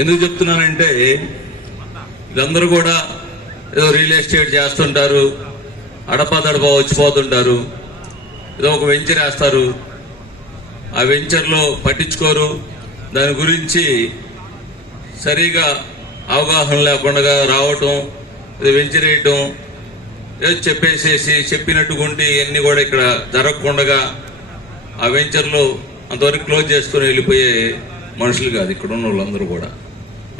ఎందుకు చెప్తున్నానంటే వీళ్ళందరూ కూడా ఏదో రియల్ ఎస్టేట్ చేస్తుంటారు, అడపాదడపా వచ్చిపోతుంటారు, ఏదో ఒక వెంచర్ వేస్తారు, ఆ వెంచర్లో పట్టించుకోరు, దాని గురించి సరిగా అవగాహన లేకుండా రావటం, వెంచర్ వేయటం, ఏదో చెప్పేసేసి చెప్పినట్టుకుంటే ఇవన్నీ కూడా ఇక్కడ జరగకుండా ఆ వెంచర్లో అంతవరకు క్లోజ్ చేసుకుని వెళ్ళిపోయే మనుషులు కాదు ఇక్కడున్న వాళ్ళందరూ కూడా.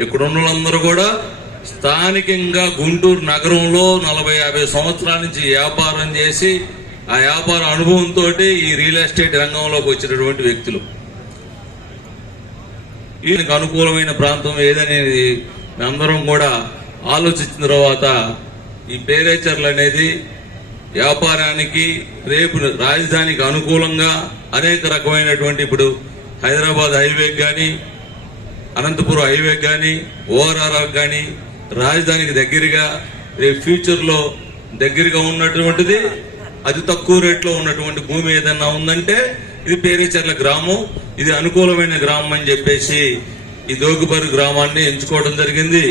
ఇక్కడున్న వాళ్ళందరూ కూడా స్థానికంగా గుంటూరు నగరంలో 40-50 సంవత్సరాల నుంచి వ్యాపారం చేసి ఆ వ్యాపార అనుభవంతో ఈ రియల్ ఎస్టేట్ రంగంలోకి వచ్చినటువంటి వ్యక్తులు. దీనికి అనుకూలమైన ప్రాంతం ఏదనేది అందరం కూడా ఆలోచించిన తర్వాత ఈ పేరేచర్లు అనేది వ్యాపారానికి రేపు రాజధానికి అనుకూలంగా అనేక రకమైనటువంటి ఇప్పుడు హైదరాబాద్ హైవేకి కానీ, అనంతపురం హైవేకి కానీ, ఓఆర్ఆర్ కానీ రాజధానికి దగ్గరగా రేపు ఫ్యూచర్లో దగ్గరగా ఉన్నటువంటిది, అతి తక్కువ రేట్లో ఉన్నటువంటి భూమి ఏదన్నా ఉందంటే ఇది పేరేచర్ల గ్రామం. ఇది అనుకూలమైన గ్రామం అని చెప్పేసి ఈ దోగుబరి గ్రామాన్ని ఎంచుకోవడం జరిగింది.